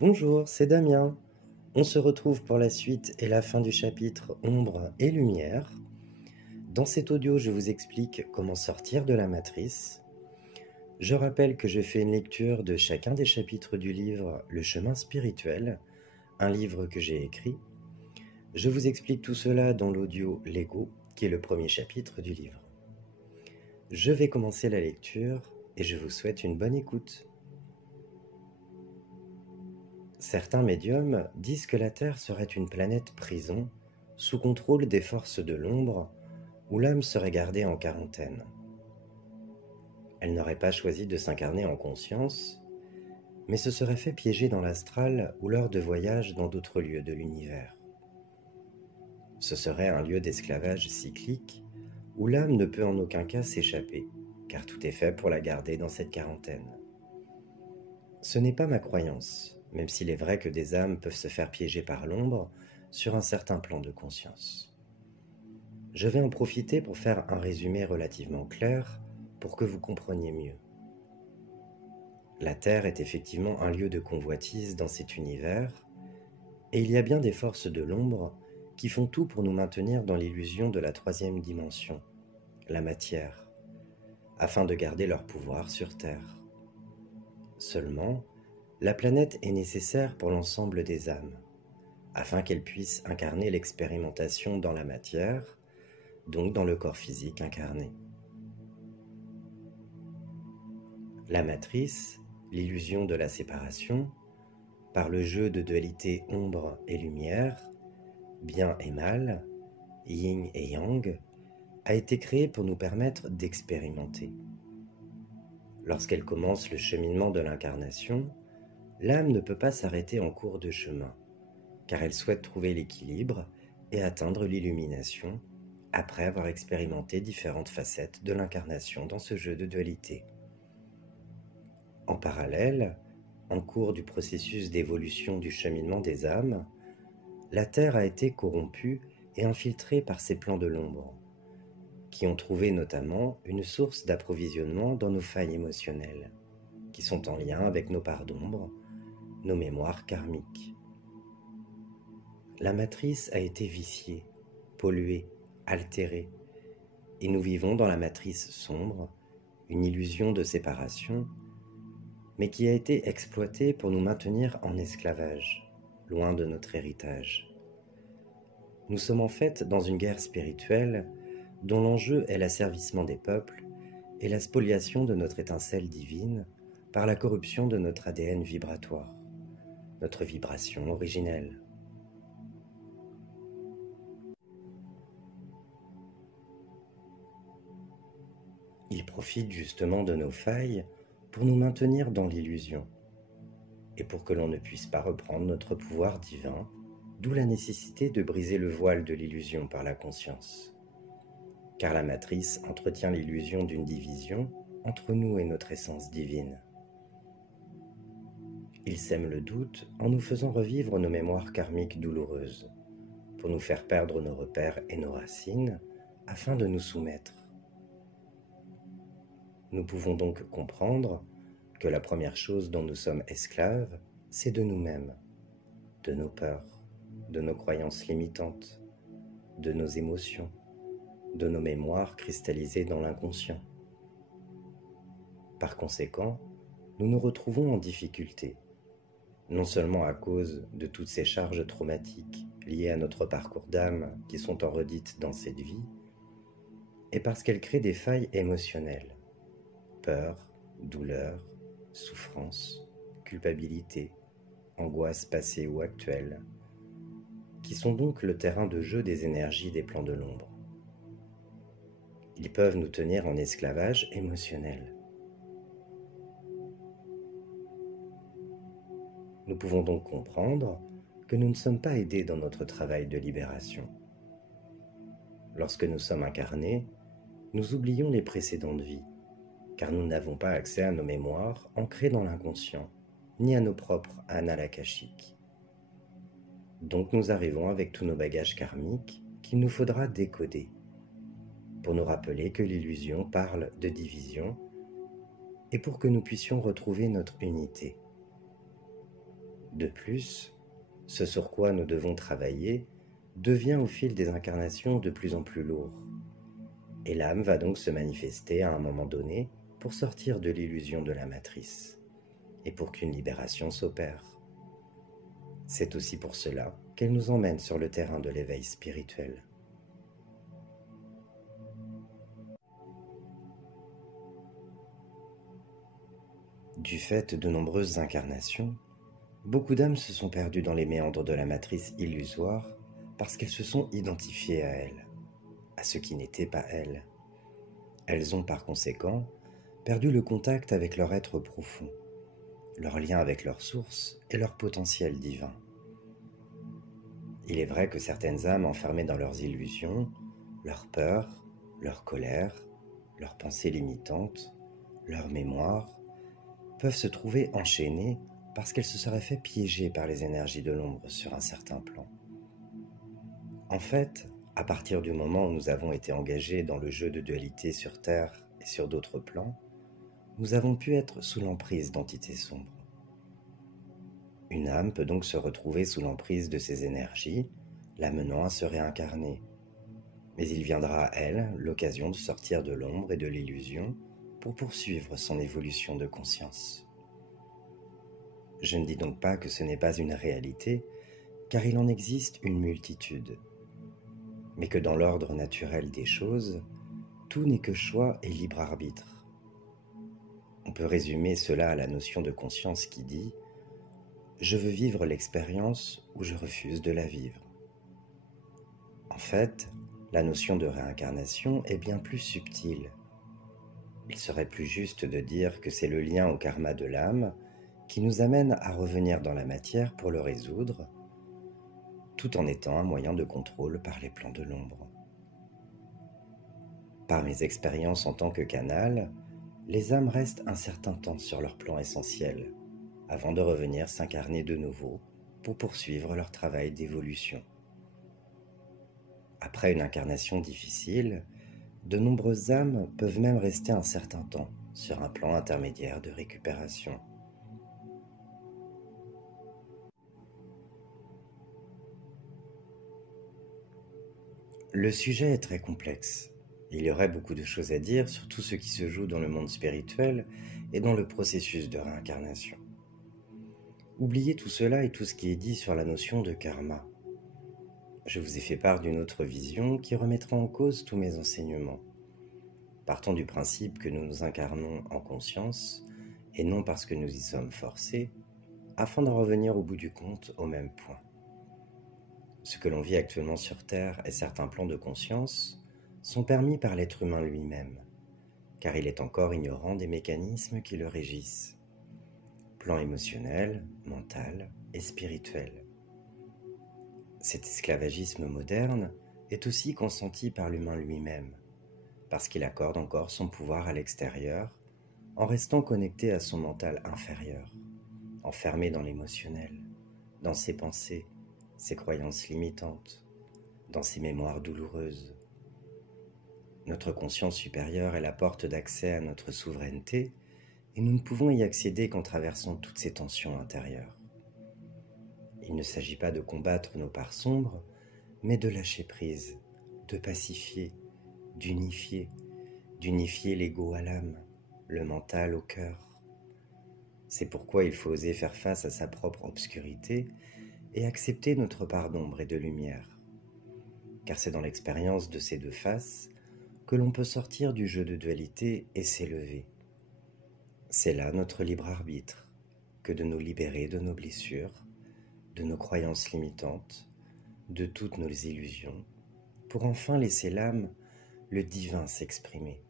Bonjour, c'est Damien. On se retrouve pour la suite et la fin du chapitre Ombre et lumière. Dans cet audio, je vous explique comment sortir de la matrice. Je rappelle que je fais une lecture de chacun des chapitres du livre Le chemin spirituel, un livre que j'ai écrit. Je vous explique tout cela dans l'audio L'ego, qui est le premier chapitre du livre. Je vais commencer la lecture et je vous souhaite une bonne écoute. Certains médiums disent que la Terre serait une planète prison, sous contrôle des forces de l'ombre, où l'âme serait gardée en quarantaine. Elle n'aurait pas choisi de s'incarner en conscience, mais se serait fait piéger dans l'astral ou lors de voyages dans d'autres lieux de l'univers. Ce serait un lieu d'esclavage cyclique, où l'âme ne peut en aucun cas s'échapper, car tout est fait pour la garder dans cette quarantaine. Ce n'est pas ma croyance, même s'il est vrai que des âmes peuvent se faire piéger par l'ombre sur un certain plan de conscience. Je vais en profiter pour faire un résumé relativement clair pour que vous compreniez mieux. La Terre est effectivement un lieu de convoitise dans cet univers, et il y a bien des forces de l'ombre qui font tout pour nous maintenir dans l'illusion de la troisième dimension, la matière, afin de garder leur pouvoir sur Terre. Seulement, la planète est nécessaire pour l'ensemble des âmes, afin qu'elles puissent incarner l'expérimentation dans la matière, donc dans le corps physique incarné. La matrice, l'illusion de la séparation, par le jeu de dualité ombre et lumière, bien et mal, yin et yang, a été créée pour nous permettre d'expérimenter. Lorsqu'elle commence le cheminement de l'incarnation, l'âme ne peut pas s'arrêter en cours de chemin, car elle souhaite trouver l'équilibre et atteindre l'illumination après avoir expérimenté différentes facettes de l'incarnation dans ce jeu de dualité. En parallèle, en cours du processus d'évolution du cheminement des âmes, la Terre a été corrompue et infiltrée par ces plans de l'ombre, qui ont trouvé notamment une source d'approvisionnement dans nos failles émotionnelles, qui sont en lien avec nos parts d'ombre, nos mémoires karmiques. La matrice a été viciée, polluée, altérée, et nous vivons dans la matrice sombre, une illusion de séparation, mais qui a été exploitée pour nous maintenir en esclavage, loin de notre héritage. Nous sommes en fait dans une guerre spirituelle dont l'enjeu est l'asservissement des peuples et la spoliation de notre étincelle divine par la corruption de notre ADN vibratoire, notre vibration originelle. Ils profitent justement de nos failles pour nous maintenir dans l'illusion, et pour que l'on ne puisse pas reprendre notre pouvoir divin, d'où la nécessité de briser le voile de l'illusion par la conscience. Car la matrice entretient l'illusion d'une division entre nous et notre essence divine. Ils sèment le doute en nous faisant revivre nos mémoires karmiques douloureuses, pour nous faire perdre nos repères et nos racines, afin de nous soumettre. Nous pouvons donc comprendre que la première chose dont nous sommes esclaves, c'est de nous-mêmes, de nos peurs, de nos croyances limitantes, de nos émotions, de nos mémoires cristallisées dans l'inconscient. Par conséquent, nous nous retrouvons en difficulté, non seulement à cause de toutes ces charges traumatiques liées à notre parcours d'âme qui sont en redite dans cette vie, et parce qu'elles créent des failles émotionnelles, peur, douleur, souffrance, culpabilité, angoisse passée ou actuelle, qui sont donc le terrain de jeu des énergies des plans de l'ombre. Ils peuvent nous tenir en esclavage émotionnel. Nous pouvons donc comprendre que nous ne sommes pas aidés dans notre travail de libération. Lorsque nous sommes incarnés, nous oublions les précédentes vies, car nous n'avons pas accès à nos mémoires ancrées dans l'inconscient, ni à nos propres annales akashiques. Donc nous arrivons avec tous nos bagages karmiques qu'il nous faudra décoder, pour nous rappeler que l'illusion parle de division et pour que nous puissions retrouver notre unité. De plus, ce sur quoi nous devons travailler devient au fil des incarnations de plus en plus lourd. Et l'âme va donc se manifester à un moment donné pour sortir de l'illusion de la matrice et pour qu'une libération s'opère. C'est aussi pour cela qu'elle nous emmène sur le terrain de l'éveil spirituel. Du fait de nombreuses incarnations, beaucoup d'âmes se sont perdues dans les méandres de la matrice illusoire parce qu'elles se sont identifiées à elle, à ce qui n'était pas elles. Elles ont par conséquent perdu le contact avec leur être profond, leur lien avec leur source et leur potentiel divin. Il est vrai que certaines âmes enfermées dans leurs illusions, leurs peurs, leur colère, leurs pensées limitantes, leur mémoire, peuvent se trouver enchaînées parce qu'elles se seraient fait piéger par les énergies de l'ombre sur un certain plan. En fait, à partir du moment où nous avons été engagés dans le jeu de dualité sur Terre et sur d'autres plans, nous avons pu être sous l'emprise d'entités sombres. Une âme peut donc se retrouver sous l'emprise de ces énergies, l'amenant à se réincarner. Mais il viendra à elle l'occasion de sortir de l'ombre et de l'illusion pour poursuivre son évolution de conscience. Je ne dis donc pas que ce n'est pas une réalité, car il en existe une multitude, mais que dans l'ordre naturel des choses, tout n'est que choix et libre arbitre. On peut résumer cela à la notion de conscience qui dit « Je veux vivre l'expérience ou je refuse de la vivre ». En fait, la notion de réincarnation est bien plus subtile. Il serait plus juste de dire que c'est le lien au karma de l'âme qui nous amène à revenir dans la matière pour le résoudre, tout en étant un moyen de contrôle par les plans de l'ombre. Par mes expériences en tant que canal, les âmes restent un certain temps sur leur plan essentiel, avant de revenir s'incarner de nouveau pour poursuivre leur travail d'évolution. Après une incarnation difficile, de nombreuses âmes peuvent même rester un certain temps sur un plan intermédiaire de récupération. Le sujet est très complexe. Il y aurait beaucoup de choses à dire sur tout ce qui se joue dans le monde spirituel et dans le processus de réincarnation. Oubliez tout cela et tout ce qui est dit sur la notion de karma. Je vous ai fait part d'une autre vision qui remettra en cause tous mes enseignements. Partons du principe que nous nous incarnons en conscience et non parce que nous y sommes forcés, afin d'en revenir au bout du compte au même point. Ce que l'on vit actuellement sur Terre et certains plans de conscience sont permis par l'être humain lui-même, car il est encore ignorant des mécanismes qui le régissent. Plan émotionnel, mental et spirituel. Cet esclavagisme moderne est aussi consenti par l'humain lui-même, parce qu'il accorde encore son pouvoir à l'extérieur en restant connecté à son mental inférieur, enfermé dans l'émotionnel, dans ses pensées, ses croyances limitantes, dans ses mémoires douloureuses. Notre conscience supérieure est la porte d'accès à notre souveraineté et nous ne pouvons y accéder qu'en traversant toutes ces tensions intérieures. Il ne s'agit pas de combattre nos parts sombres, mais de lâcher prise, de pacifier, d'unifier l'ego à l'âme, le mental au cœur. C'est pourquoi il faut oser faire face à sa propre obscurité et accepter notre part d'ombre et de lumière. Car c'est dans l'expérience de ces deux faces que l'on peut sortir du jeu de dualité et s'élever. C'est là notre libre arbitre, que de nous libérer de nos blessures, de nos croyances limitantes, de toutes nos illusions, pour enfin laisser l'âme, le divin s'exprimer.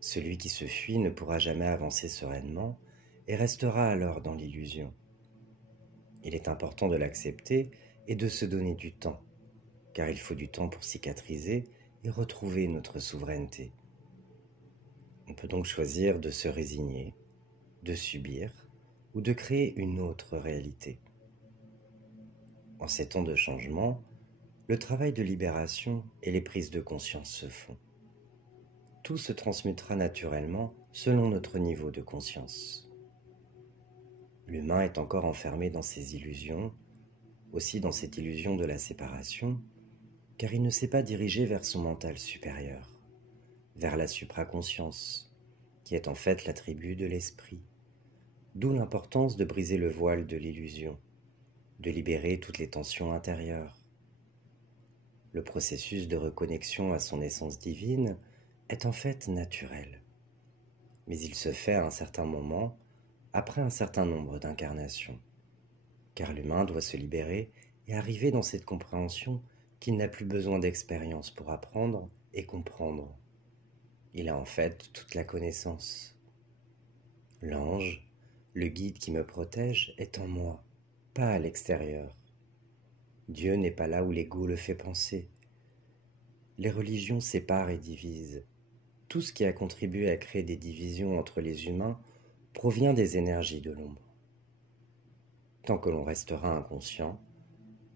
Celui qui se fuit ne pourra jamais avancer sereinement et restera alors dans l'illusion. Il est important de l'accepter et de se donner du temps, car il faut du temps pour cicatriser et retrouver notre souveraineté. On peut donc choisir de se résigner, de subir ou de créer une autre réalité. En ces temps de changement, le travail de libération et les prises de conscience se font. Tout se transmutera naturellement selon notre niveau de conscience. L'humain est encore enfermé dans ses illusions, aussi dans cette illusion de la séparation, car il ne s'est pas dirigé vers son mental supérieur, vers la supraconscience, qui est en fait l'attribut de l'esprit. D'où l'importance de briser le voile de l'illusion, de libérer toutes les tensions intérieures. Le processus de reconnexion à son essence divine est en fait naturel, mais il se fait à un certain moment, après un certain nombre d'incarnations, car l'humain doit se libérer et arriver dans cette compréhension qu'il n'a plus besoin d'expérience pour apprendre et comprendre. Il a en fait toute la connaissance. L'ange, le guide qui me protège, est en moi, pas à l'extérieur. Dieu n'est pas là où l'ego le fait penser. Les religions séparent et divisent. Tout ce qui a contribué à créer des divisions entre les humains provient des énergies de l'ombre. Tant que l'on restera inconscient,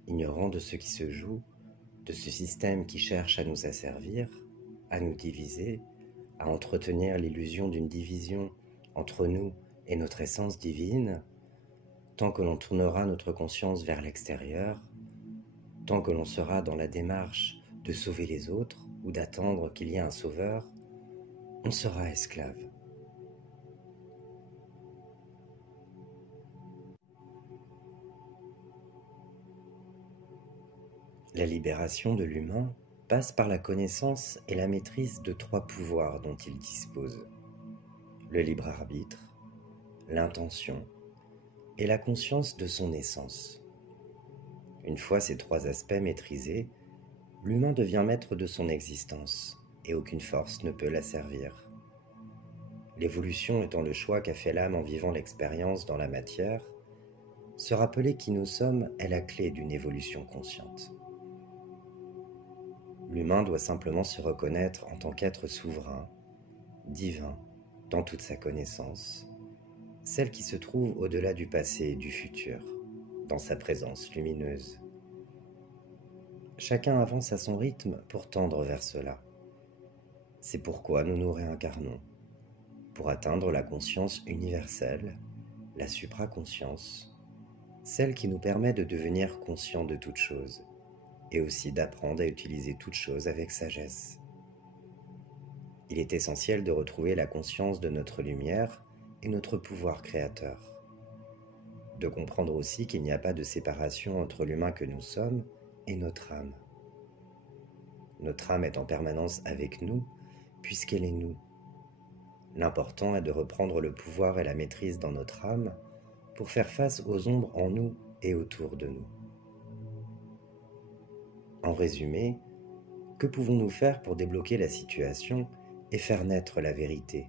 ignorant de ce qui se joue, de ce système qui cherche à nous asservir, à nous diviser, à entretenir l'illusion d'une division entre nous et notre essence divine, tant que l'on tournera notre conscience vers l'extérieur, tant que l'on sera dans la démarche de sauver les autres ou d'attendre qu'il y ait un sauveur, on sera esclave. La libération de l'humain passe par la connaissance et la maîtrise de 3 pouvoirs dont il dispose: le libre arbitre, l'intention et la conscience de son essence. Une fois ces 3 aspects maîtrisés, l'humain devient maître de son existence et aucune force ne peut l'asservir. L'évolution étant le choix qu'a fait l'âme en vivant l'expérience dans la matière, se rappeler qui nous sommes est la clé d'une évolution consciente. L'humain doit simplement se reconnaître en tant qu'être souverain, divin, dans toute sa connaissance, celle qui se trouve au-delà du passé et du futur, dans sa présence lumineuse. Chacun avance à son rythme pour tendre vers cela. C'est pourquoi nous nous réincarnons, pour atteindre la conscience universelle, la supraconscience, celle qui nous permet de devenir conscients de toute chose, et aussi d'apprendre à utiliser toute chose avec sagesse. Il est essentiel de retrouver la conscience de notre lumière et notre pouvoir créateur. De comprendre aussi qu'il n'y a pas de séparation entre l'humain que nous sommes et notre âme. Notre âme est en permanence avec nous, puisqu'elle est nous. L'important est de reprendre le pouvoir et la maîtrise dans notre âme pour faire face aux ombres en nous et autour de nous. En résumé, que pouvons-nous faire pour débloquer la situation et faire naître la vérité?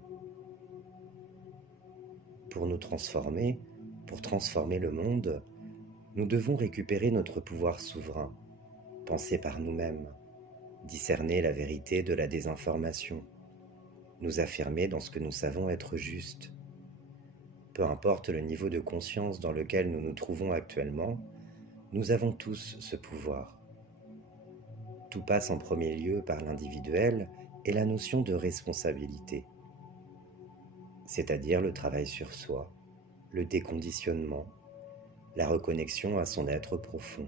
Pour nous transformer, pour transformer le monde, nous devons récupérer notre pouvoir souverain, penser par nous-mêmes, discerner la vérité de la désinformation, nous affirmer dans ce que nous savons être juste. Peu importe le niveau de conscience dans lequel nous nous trouvons actuellement, nous avons tous ce pouvoir. Tout passe en premier lieu par l'individuel et la notion de responsabilité, c'est-à-dire le travail sur soi, le déconditionnement, la reconnexion à son être profond.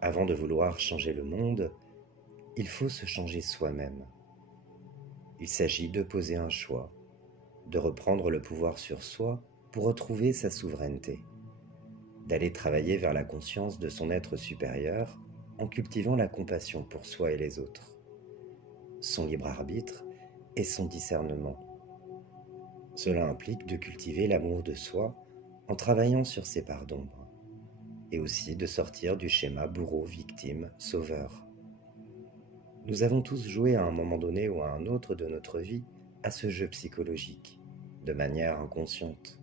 Avant de vouloir changer le monde, il faut se changer soi-même. Il s'agit de poser un choix, de reprendre le pouvoir sur soi pour retrouver sa souveraineté, d'aller travailler vers la conscience de son être supérieur en cultivant la compassion pour soi et les autres, son libre arbitre et son discernement. Cela implique de cultiver l'amour de soi en travaillant sur ses parts d'ombre, et aussi de sortir du schéma bourreau, victime, sauveur. Nous avons tous joué à un moment donné ou à un autre de notre vie à ce jeu psychologique, de manière inconsciente.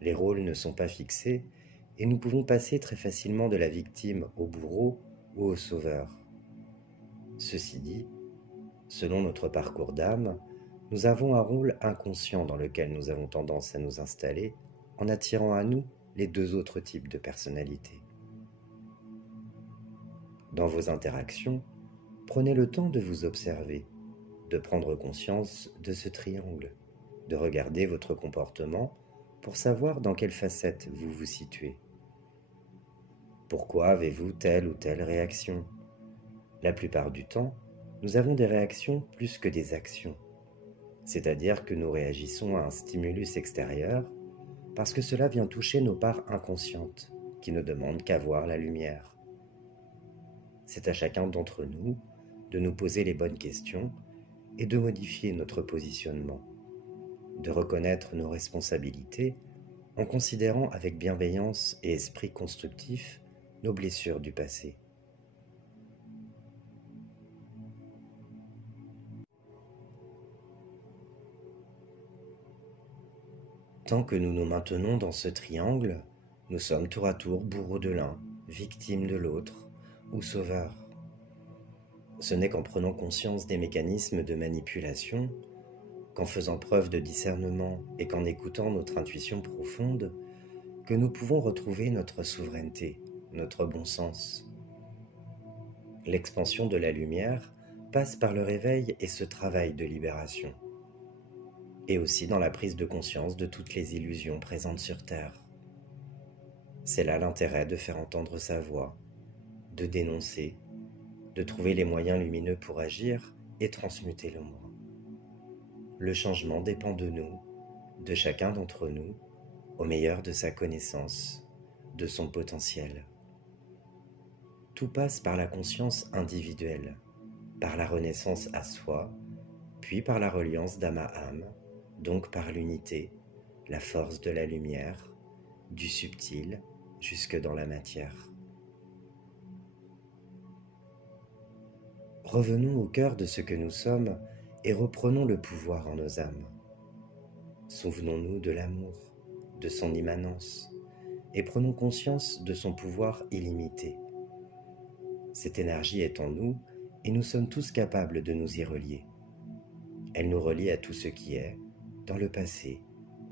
Les rôles ne sont pas fixés et nous pouvons passer très facilement de la victime au bourreau ou au sauveur. Ceci dit, selon notre parcours d'âme, nous avons un rôle inconscient dans lequel nous avons tendance à nous installer en attirant à nous les 2 autres types de personnalités. Dans vos interactions, prenez le temps de vous observer, de prendre conscience de ce triangle. de regarder votre comportement pour savoir dans quelle facette vous vous situez. Pourquoi avez-vous telle ou telle réaction? La plupart du temps, nous avons des réactions plus que des actions. C'est-à-dire que nous réagissons à un stimulus extérieur parce que cela vient toucher nos parts inconscientes qui ne demandent qu'à voir la lumière. C'est à chacun d'entre nous de nous poser les bonnes questions et de modifier notre positionnement, de reconnaître nos responsabilités en considérant avec bienveillance et esprit constructif nos blessures du passé. Tant que nous nous maintenons dans ce triangle, nous sommes tour à tour bourreaux de l'un, victimes de l'autre ou sauveurs. Ce n'est qu'en prenant conscience des mécanismes de manipulation, qu'en faisant preuve de discernement et qu'en écoutant notre intuition profonde, que nous pouvons retrouver notre souveraineté, notre bon sens. L'expansion de la lumière passe par le réveil et ce travail de libération, et aussi dans la prise de conscience de toutes les illusions présentes sur Terre. C'est là l'intérêt de faire entendre sa voix, de dénoncer, de trouver les moyens lumineux pour agir et transmuter le moi. Le changement dépend de nous, de chacun d'entre nous, au meilleur de sa connaissance, de son potentiel. Tout passe par la conscience individuelle, par la renaissance à soi, puis par la reliance d'âme à âme, donc par l'unité, la force de la lumière, du subtil jusque dans la matière. Revenons au cœur de ce que nous sommes et reprenons le pouvoir en nos âmes. Souvenons-nous de l'amour, de son immanence, et prenons conscience de son pouvoir illimité. Cette énergie est en nous et nous sommes tous capables de nous y relier. Elle nous relie à tout ce qui est, dans le passé,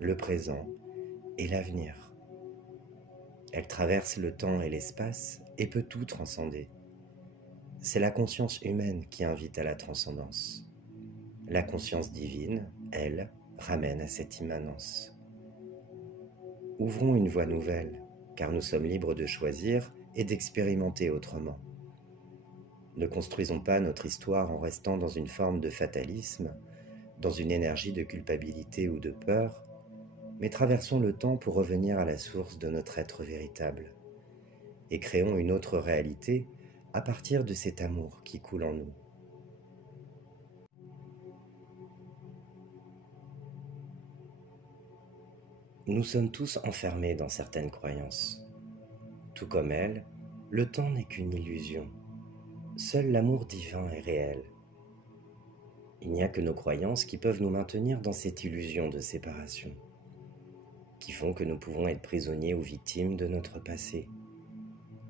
le présent et l'avenir. Elle traverse le temps et l'espace et peut tout transcender. C'est la conscience humaine qui invite à la transcendance. La conscience divine, elle, ramène à cette immanence. Ouvrons une voie nouvelle, car nous sommes libres de choisir et d'expérimenter autrement. Ne construisons pas notre histoire en restant dans une forme de fatalisme, dans une énergie de culpabilité ou de peur, mais traversons le temps pour revenir à la source de notre être véritable et créons une autre réalité à partir de cet amour qui coule en nous. Nous sommes tous enfermés dans certaines croyances. Tout comme elles, le temps n'est qu'une illusion. Seul l'amour divin est réel. Il n'y a que nos croyances qui peuvent nous maintenir dans cette illusion de séparation, qui font que nous pouvons être prisonniers ou victimes de notre passé,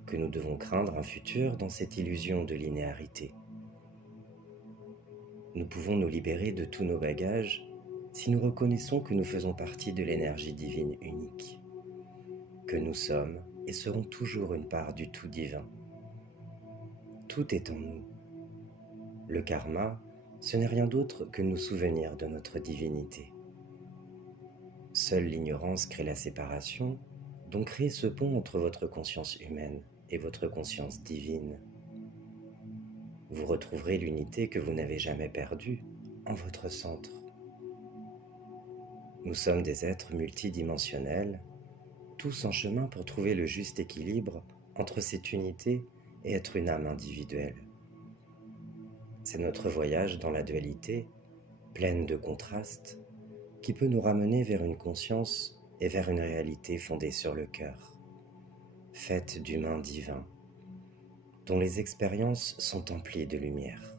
que nous devons craindre un futur dans cette illusion de linéarité. Nous pouvons nous libérer de tous nos bagages si nous reconnaissons que nous faisons partie de l'énergie divine unique, que nous sommes et serons toujours une part du tout divin. Tout est en nous. Le karma, ce n'est rien d'autre que nous souvenir de notre divinité. Seule l'ignorance crée la séparation, donc créez ce pont entre votre conscience humaine et votre conscience divine. Vous retrouverez l'unité que vous n'avez jamais perdue en votre centre. Nous sommes des êtres multidimensionnels, tous en chemin pour trouver le juste équilibre entre cette unité et être une âme individuelle. C'est notre voyage dans la dualité, pleine de contrastes, qui peut nous ramener vers une conscience et vers une réalité fondée sur le cœur, faite d'humains divins, dont les expériences sont emplies de lumière.